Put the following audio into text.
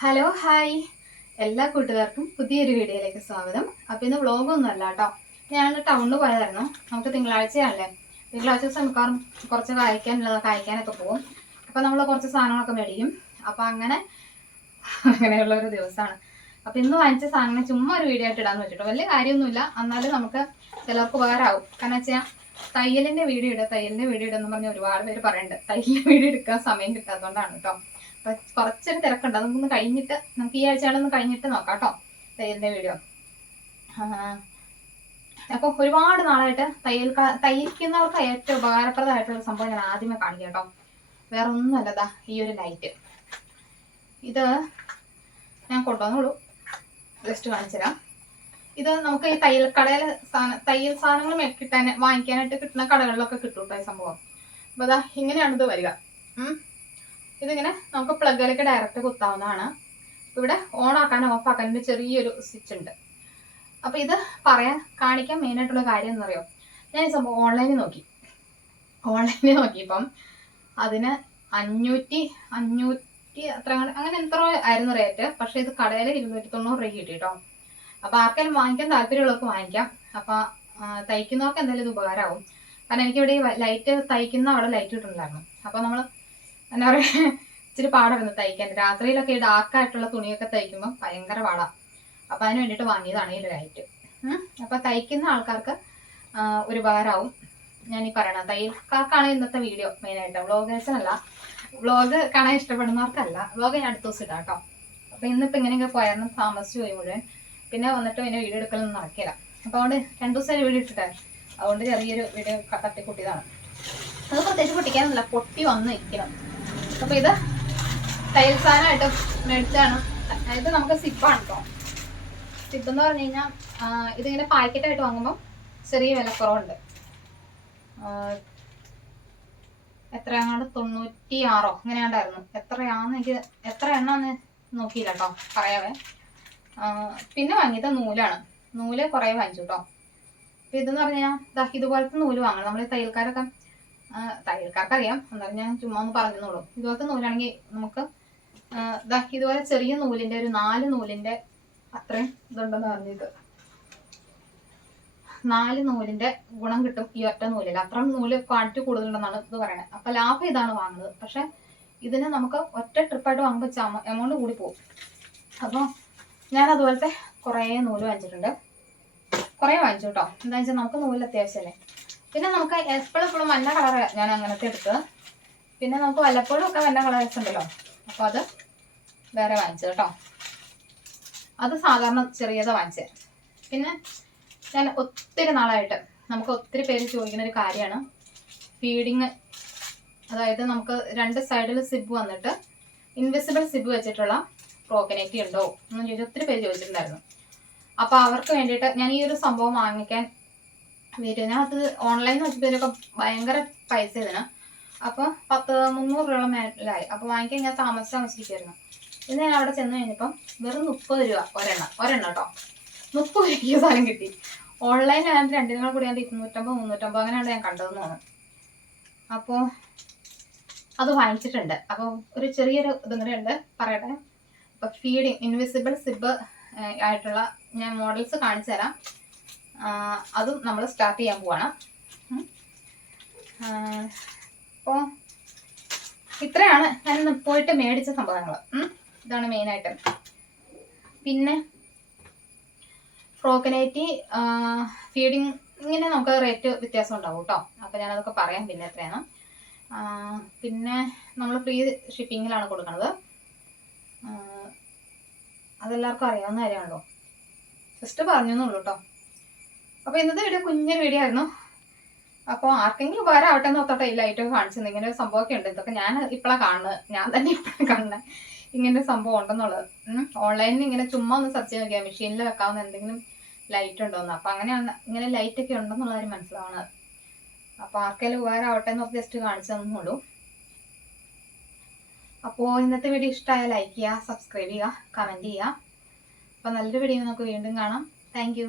Hello hi എല്ലാ കൂട്ടുകാർക്കും പുതിയൊരു വീഡിയോയിലേക്ക് സ്വാഗതം. അപ്പൊ ഇന്ന് വ്ളോഗൊന്നും അല്ല കേട്ടോ ഞാൻ ടൗണിൽ പോയതായിരുന്നു. നമുക്ക് തിങ്കളാഴ്ചയാണല്ലേ തിങ്കളാഴ്ച ദിവസം മിക്കവാറും കുറച്ച് കായ്ക്കാനുള്ളതൊക്കെ അയക്കാനൊക്കെ പോകും. അപ്പൊ നമ്മൾ കുറച്ച് സാധനങ്ങളൊക്കെ മേടിക്കും. അപ്പൊ അങ്ങനെ അങ്ങനെയുള്ള ഒരു ദിവസമാണ്. അപ്പൊ ഇന്ന് വാങ്ങിച്ച സാധനങ്ങൾ ചുമ്മാ ഒരു വീഡിയോ ആയിട്ട് ഇടാന്ന് വെച്ചിട്ടോ. വലിയ കാര്യമൊന്നുമില്ല. എന്നാലും നമുക്ക് ചിലർക്ക് ഉപകാരമാവും. കാരണം വെച്ചാൽ തയ്യലിന്റെ വീഡിയോ ഇടുക തയ്യലിന്റെ വീഡിയോ ഇടുന്ന പറഞ്ഞ് ഒരുപാട് പേര് പറയുന്നുണ്ട് തയ്യലിന്റെ വീഡിയോ എടുക്കാൻ സമയം കിട്ടാത്തതുകൊണ്ടാണ് കേട്ടോ കുറച്ചൊരു തിരക്കുണ്ട്. അതൊന്നും കഴിഞ്ഞിട്ട് നമുക്ക് ഈ ആഴ്ചകളൊന്ന് കഴിഞ്ഞിട്ട് നോക്കാം കേട്ടോ തയ്യലിന്റെ വീഡിയോ അപ്പൊ ഒരുപാട് നാളായിട്ട് തയ്യൽ തയ്ക്കുന്നവർക്ക് ഏറ്റവും ഉപകാരപ്രദമായിട്ടുള്ള സംഭവം ഞാൻ ആദ്യമേ കാണിക്കാം കേട്ടോ. വേറെ ഒന്നുമല്ലതാ ഈ ഒരു ലൈറ്റ് ഇത് ഞാൻ കൊണ്ടുവന്നോളൂ. ജസ്റ്റ് കാണിച്ചുതരാം. ഇത് നമുക്ക് ഈ തയ്യൽ കടയിൽ സാധനം തയ്യൽ സാധനങ്ങൾ കിട്ടാൻ വാങ്ങിക്കാനായിട്ട് കിട്ടുന്ന കടകളിലൊക്കെ കിട്ടും കേട്ടോ ഈ സംഭവം. അപ്പൊ അതാ ഇങ്ങനെയാണിത് വരിക. ഇതിങ്ങനെ നമുക്ക് പ്ലഗിലേക്ക് ഡയറക്റ്റ് കുത്താവുന്നതാണ്. ഇവിടെ ഓൺ ആക്കാനും ഓഫ് ആക്കാനും ചെറിയൊരു സ്വിച്ച് ഉണ്ട്. അപ്പൊ ഇത് പറയാൻ കാണിക്കാൻ മെയിൻ ആയിട്ടുള്ള കാര്യം എന്ന് പറയുമോ ഞാൻ ഈ സംഭവം ഓൺലൈനിൽ നോക്കി. ഓൺലൈനിൽ നോക്കിയപ്പം അതിന് അഞ്ഞൂറ്റി അഞ്ഞൂറ്റി അത്ര അങ്ങനെ എത്ര ആയിരുന്നു റേറ്റ് പക്ഷെ ഇത് കടയിൽ ഇരുന്നൂറ്റി തൊണ്ണൂറ് രൂപ കിട്ടി കേട്ടോ അപ്പൊ ആർക്കെങ്കിലും വാങ്ങിക്കാൻ താല്പര്യമുള്ളവർക്ക് വാങ്ങിക്കാം. അപ്പൊ ആ, തയ്ക്കുന്നവർക്ക് എന്തായാലും ഇത് ഉപകാരമാവും കാരണം എനിക്കിവിടെ ലൈറ്റ് തയ്ക്കുന്ന അവിടെ ലൈറ്റ് ഇട്ടുണ്ടായിരുന്നു അപ്പൊ നമ്മൾ എന്താ പറയാ ഇച്ചിരി പാടായിരുന്നു തയ്ക്കാൻ. രാത്രിയിലൊക്കെ ഈ ഡാർക്ക് ആയിട്ടുള്ള തുണിയൊക്കെ തയ്ക്കുമ്പോൾ ഭയങ്കര പാടാ. അപ്പൊ അതിന് വേണ്ടിയിട്ട് വാങ്ങിയതാണ് ഈ ലൈറ്റ് അപ്പൊ തയ്ക്കുന്ന ആൾക്കാർക്ക് ഒരു ഉപകാരമാവും. ഞാൻ ഈ പറയണ തയ്യൽക്കാർക്കാണ് ഇന്നത്തെ വീഡിയോ മെയിനായിട്ട് വ്ളോഗേഴ്സിനല്ല വ്ളോഗ് കാണാൻ ഇഷ്ടപ്പെടുന്നവർക്കല്ല. വ്ളോഗ് ഞാൻ അടുത്ത ദിവസം ഇടാം കേട്ടോ അപ്പൊ ഇന്നിപ്പോ ഇങ്ങനെയൊക്കെ പോയായിരുന്നു താമസിച്ചു പോയി മുഴുവൻ. പിന്നെ വന്നിട്ട് പിന്നെ വീഡിയോ എടുക്കലൊന്നും നടക്കില്ല. അപ്പൊ അതുകൊണ്ട് രണ്ടു ദിവസം വീഡിയോ ഇട്ടിട്ടേ അതുകൊണ്ട് ചെറിയൊരു വീഡിയോ തട്ടിക്കൂട്ടിയതാണ്. അത് പ്രത്യേകിച്ച് പൊട്ടിക്കാനൊന്നുമില്ല. പൊട്ടി വന്ന് നിൽക്കണം അപ്പൊ ഇത് തയ്യൽ സാധനമായിട്ട് മേടിച്ചാണ് ഇത് നമുക്ക് സിപ്പാണ് കേട്ടോ സിപ്പ് എന്ന് പറഞ്ഞു കഴിഞ്ഞാൽ ഇതിങ്ങനെ പാക്കറ്റായിട്ട് വാങ്ങുമ്പോൾ ചെറിയ വിലക്കുറവുണ്ട് എത്രയാണ്ട് തൊണ്ണൂറ്റി ആറോ അങ്ങനെയാണ്ടായിരുന്നു എത്രയാന്ന് എനിക്ക് എത്ര എണ്ണാന്ന് നോക്കിയില്ല കേട്ടോ പറയാവേ. പിന്നെ വാങ്ങിയത് നൂലാണ്. നൂൽ കുറേ വാങ്ങിച്ചു കേട്ടോ അപ്പൊ ഇതെന്ന് പറഞ്ഞാൽ ഇതാ ഇതുപോലത്തെ നൂൽ വാങ്ങണം. നമ്മൾ തയ്യൽക്കാരൊക്കെ ആ, തയ്യൽക്കാർക്ക് അറിയാം. എന്നാലും ഞാൻ ചുമ്മാ ഒന്ന് പറഞ്ഞോളൂ ഇതുപോലത്തെ നൂലാണെങ്കിൽ നമുക്ക് ഇതുപോലെ ചെറിയ നൂലിന്റെ ഒരു നാല് നൂലിന്റെ അത്രയും ഇതുണ്ടെന്ന് പറഞ്ഞത് നാല് നൂലിന്റെ ഗുണം കിട്ടും ഈ ഒറ്റ നൂലിൽ. അത്ര നൂൽ ക്വാണ്ടിറ്റി കൂടുതലുണ്ടെന്നാണ് ഇത് പറയുന്നത് അപ്പൊ ലാഭം ഇതാണ് വാങ്ങുന്നത്. പക്ഷെ ഇതിന് നമുക്ക് ഒറ്റ ട്രിപ്പായിട്ട് വാങ്ങുമ്പോൾ എമൗണ്ട് കൂടി പോകും. അപ്പോൾ ഞാൻ അതുപോലത്തെ കുറേ നൂൽ വാങ്ങിച്ചിട്ടുണ്ട്. കുറേ വാങ്ങിച്ചു കേട്ടോ. എന്താ വെച്ചാൽ നമുക്ക് നൂൽ അത്യാവശ്യമല്ലേ? പിന്നെ നമുക്ക് എപ്പോഴും എപ്പോഴും മഞ്ഞ കളർ ഞാൻ അങ്ങനത്തെ എടുത്ത്. പിന്നെ നമുക്ക് വല്ലപ്പോഴും ഒക്കെ മഞ്ഞ കളേഴ്സ് ഉണ്ടല്ലോ. അപ്പോൾ അത് വേറെ വാങ്ങിച്ചു കേട്ടോ. അത് സാധാരണ ചെറിയത് വാങ്ങിച്ചത് പിന്നെ ഞാൻ ഒത്തിരി നാളായിട്ട് നമുക്ക് ഒത്തിരി പേര് ചോദിക്കുന്ന ഒരു കാര്യമാണ്. ഫീഡിങ് അതായത് നമുക്ക് രണ്ട് സൈഡിൽ സിബ് വന്നിട്ട് ഇൻവിസിബിൾ സിബ് വെച്ചിട്ടുള്ള പ്രോക്കനേറ്റി ഉണ്ടോ എന്ന് ചോദിച്ചാൽ ഒത്തിരി പേര് ചോദിച്ചിട്ടുണ്ടായിരുന്നു. അപ്പൊ അവർക്ക് വേണ്ടിയിട്ട് ഞാൻ ഈ ഒരു സംഭവം വാങ്ങിക്കാൻ അത് ഓൺലൈനിൽ വെച്ചപ്പോഴൊക്കെ ഭയങ്കര പൈസ ഇതിന് അപ്പൊ പത്ത് മുന്നൂറ് രൂപ മേലായി. അപ്പൊ വാങ്ങിക്കാൻ ഞാൻ താമസിച്ച് താമസിച്ചിരിക്കുന്നു ഇന്ന് ഞാൻ അവിടെ ചെന്ന് കഴിഞ്ഞപ്പം വെറും മുപ്പത് രൂപ ഒരെണ്ണം ഒരെണ്ണം കേട്ടോ മുപ്പത് രൂപയ്ക്ക് സാധനം കിട്ടി. ഓൺലൈനിൽ ആയിട്ട് രണ്ടിനും കൂടി ഞാൻ ഇരുന്നൂറ്റമ്പത് മുന്നൂറ്റമ്പത് അങ്ങനെയാണ് ഞാൻ കണ്ടതെന്ന് തോന്നുന്നു. അപ്പോൾ അത് വാങ്ങിച്ചിട്ടുണ്ട്. അപ്പോൾ ഒരു ചെറിയൊരു ഇതും കൂടെ ഉണ്ട്. പറയട്ടെ. അപ്പോൾ ഫീഡിങ് ഇൻവിസിബിൾ സിബ് ആയിട്ടുള്ള ഞാൻ മോഡൽസ് കാണിച്ചു തരാം അതും നമ്മൾ സ്റ്റാർട്ട് ചെയ്യാൻ പോവാണ്. അപ്പോൾ ഇത്രയാണ് ഞാൻ പോയിട്ട് മേടിച്ച സംഭവങ്ങൾ ഇതാണ് മെയിനായിട്ട് പിന്നെ ഫ്രോക്കനേറ്റി ഫീഡിങ് ഇങ്ങനെ നമുക്ക് റേറ്റ് വ്യത്യാസം ഉണ്ടാവും കേട്ടോ അപ്പോൾ ഞാനതൊക്കെ പറയാം പിന്നെ എത്രയാണ്. പിന്നെ നമ്മൾ ഫ്രീ ഷിപ്പിങ്ങിലാണ് കൊടുക്കുന്നത് അതെല്ലാവർക്കും അറിയാവുന്ന കാര്യമാണല്ലോ. ജസ്റ്റ് പറഞ്ഞെന്നുള്ളൂ കേട്ടോ അപ്പോൾ ഇന്നത്തെ വീഡിയോ കുഞ്ഞൊരു വീഡിയോ ആയിരുന്നു. അപ്പോൾ ആർക്കെങ്കിലും ഉപകാരം ആവട്ടെ എന്ന് ഈ ലൈറ്റൊക്കെ കാണിച്ചത് ഇങ്ങനെ ഒരു സംഭവമൊക്കെ ഉണ്ട്. ഇതൊക്കെ ഞാൻ ഇപ്പോഴാണ് കാണുന്നത് ഞാൻ തന്നെ ഇപ്പോഴാണ് കാണുന്നത് ഇങ്ങനെ ഒരു സംഭവം ഉണ്ടെന്നുള്ളത്. ഓൺലൈനിൽ ഇങ്ങനെ ചുമ്മാ ഒന്ന് സെർച്ച് ചെയ്ത് നോക്കിയാൽ മെഷീനിൽ വെക്കാവുന്ന എന്തെങ്കിലും ലൈറ്റ് ഉണ്ടോന്ന്. അപ്പൊ അങ്ങനെയാണ് ഇങ്ങനെ ലൈറ്റ് ഒക്കെ ഉണ്ടെന്നുള്ള കാര്യം മനസ്സിലാവണത്. അപ്പൊ ആർക്കെങ്കിലും ഉപകാരം എന്ന് ജസ്റ്റ് കാണിച്ചു തന്നുള്ളൂ അപ്പോൾ ഇന്നത്തെ വീഡിയോ ഇഷ്ടമായ ലൈക്ക് ചെയ്യുക സബ്സ്ക്രൈബ് ചെയ്യുക കമന്റ് ചെയ്യുക. അപ്പൊ നല്ലൊരു വീഡിയോ നമുക്ക് വീണ്ടും കാണാം. താങ്ക്